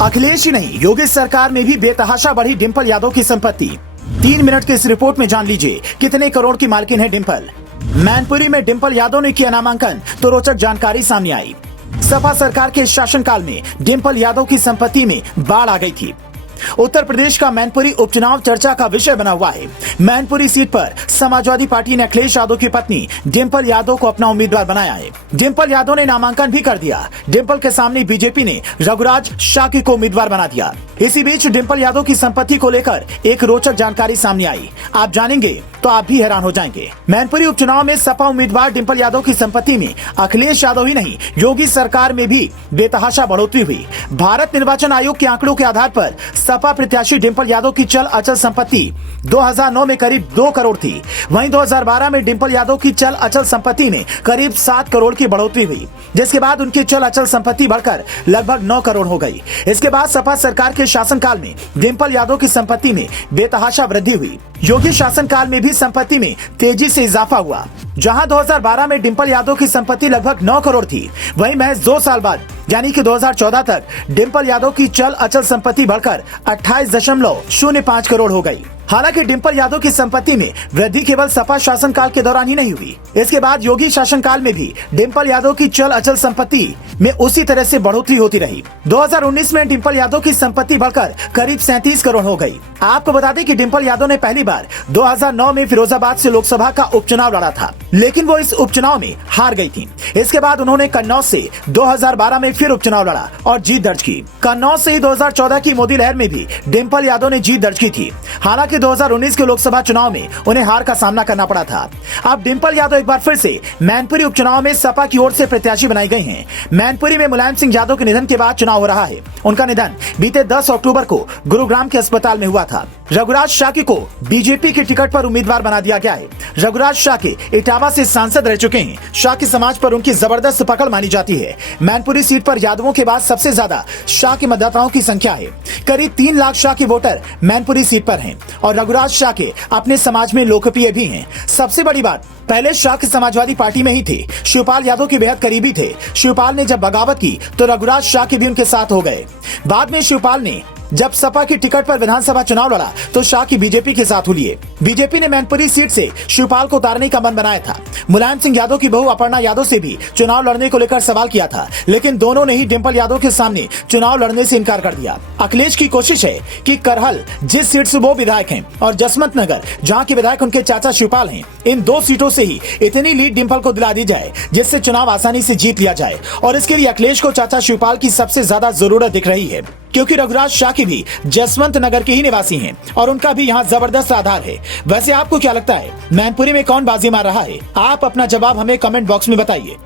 अखिलेश ही नहीं, योगी सरकार में भी बेतहाशा बढ़ी डिंपल यादव की संपत्ति। 3 मिनट की इस रिपोर्ट में जान लीजिए कितने करोड़ की मालकिन है डिंपल। मैनपुरी में डिंपल यादव ने किया नामांकन तो रोचक जानकारी सामने आई। सपा सरकार के शासनकाल में डिंपल यादव की संपत्ति में बाढ़ आ गई थी। उत्तर प्रदेश का मैनपुरी उपचुनाव चर्चा का विषय बना हुआ है। मैनपुरी सीट पर समाजवादी पार्टी ने अखिलेश यादव की पत्नी डिंपल यादव को अपना उम्मीदवार बनाया है। डिंपल यादव ने नामांकन भी कर दिया। डिंपल के सामने बीजेपी ने रघुराज शाकी को उम्मीदवार बना दिया। इसी बीच डिंपल यादव की संपत्ति को लेकर एक रोचक जानकारी सामने आई। आप जानेंगे तो आप भी हैरान हो जाएंगे। मैनपुरी उपचुनाव में सपा उम्मीदवार डिंपल यादव की संपत्ति में अखिलेश यादव ही नहीं, योगी सरकार में भी बेतहाशा बढ़ोतरी हुई। भारत निर्वाचन आयोग के आंकड़ों के आधार पर सपा प्रत्याशी डिंपल यादव की चल अचल संपत्ति 2009 में करीब 2 करोड़ थी। वहीं 2012 में डिंपल यादव की चल अचल संपत्ति में करीब 7 करोड़ की बढ़ोतरी हुई, जिसके बाद उनकी चल अचल संपत्ति बढ़कर लगभग 9 करोड़ हो गई। इसके बाद सपा सरकार के शासनकाल में डिंपल यादव की संपत्ति में बेतहाशा वृद्धि हुई। योगी शासनकाल में भी संपत्ति में तेजी से इजाफा हुआ। जहां 2012 में डिंपल यादव की संपत्ति लगभग 9 करोड़ थी, वहीं महज 2 साल बाद यानी कि 2014 तक डिंपल यादव की चल अचल संपत्ति बढ़कर 28.05 करोड़ हो गई। हालांकि डिंपल यादव की संपत्ति में वृद्धि केवल सपा शासनकाल के दौरान ही नहीं हुई, इसके बाद योगी शासनकाल में भी डिंपल यादव की चल अचल संपत्ति में उसी तरह से बढ़ोतरी होती रही। 2019 में डिंपल यादव की संपत्ति बढ़कर करीब 37 करोड़ हो गई। आपको बता दें कि डिंपल यादव ने पहली बार 2009 में फिरोजाबाद से लोकसभा का उपचुनाव लड़ा था, लेकिन वो इस उपचुनाव में हार गई थी। इसके बाद उन्होंने कन्नौज से 2012 में फिर उपचुनाव लड़ा और जीत दर्ज की। कन्नौज से ही 2014 की मोदी लहर में भी डिंपल यादव ने जीत दर्ज की थी। हालांकि 2019 के लोकसभा चुनाव में उन्हें हार का सामना करना पड़ा था। अब डिंपल यादव एक बार फिर से मैनपुरी उपचुनाव में सपा की ओर से प्रत्याशी बनाई गई हैं। मैनपुरी में मुलायम सिंह यादव के निधन के बाद चुनाव हो रहा है। उनका निधन बीते 10 अक्टूबर को गुरुग्राम के अस्पताल में हुआ था। रघुराज शाकी को बीजेपी के टिकट पर उम्मीदवार बना दिया गया है। रघुराज शाकी इटावा से सांसद रह चुके हैं। शाकी समाज पर उनकी जबरदस्त पकड़ मानी जाती है। मैनपुरी सीट पर यादवों के बाद सबसे ज्यादा शाकी मतदाताओं की संख्या है। करीब 3 लाख शाकी वोटर मैनपुरी सीट पर हैं और रघुराज शाकी अपने समाज में लोकप्रिय भी हैं। सबसे बड़ी बात, पहले शाकी समाजवादी पार्टी में ही थे। शिवपाल यादव के बेहद करीबी थे। शिवपाल ने जब बगावत की तो रघुराज शाकी भी उनके साथ हो गए। बाद में शिवपाल ने जब सपा की टिकट पर विधानसभा चुनाव लड़ा तो शाकी बीजेपी के साथ हुए। बीजेपी ने मैनपुरी सीट से शिवपाल को उतारने का मन बनाया था। मुलायम सिंह यादव की बहू अपर्णा यादव से भी चुनाव लड़ने को लेकर सवाल किया था, लेकिन दोनों ने ही डिंपल यादव के सामने चुनाव लड़ने से इनकार कर दिया। अखिलेश की कोशिश है कि करहल जिस सीट से वो विधायक हैं और जसवंत नगर जहाँ के विधायक उनके चाचा शिवपाल हैं, इन 2 सीटों से ही इतनी लीड डिंपल को दिला दी जाए जिससे चुनाव आसानी से जीत लिया जाए। और इसके लिए अखिलेश को चाचा शिवपाल की सबसे ज्यादा जरूरत दिख रही है, क्योंकि रघुराज शाकी भी जसवंत नगर के ही निवासी हैं और उनका भी यहाँ जबरदस्त आधार है। वैसे आपको क्या लगता है, मैनपुरी में कौन बाजी मार रहा है? आप अपना जवाब हमें कमेंट बॉक्स में बताइए।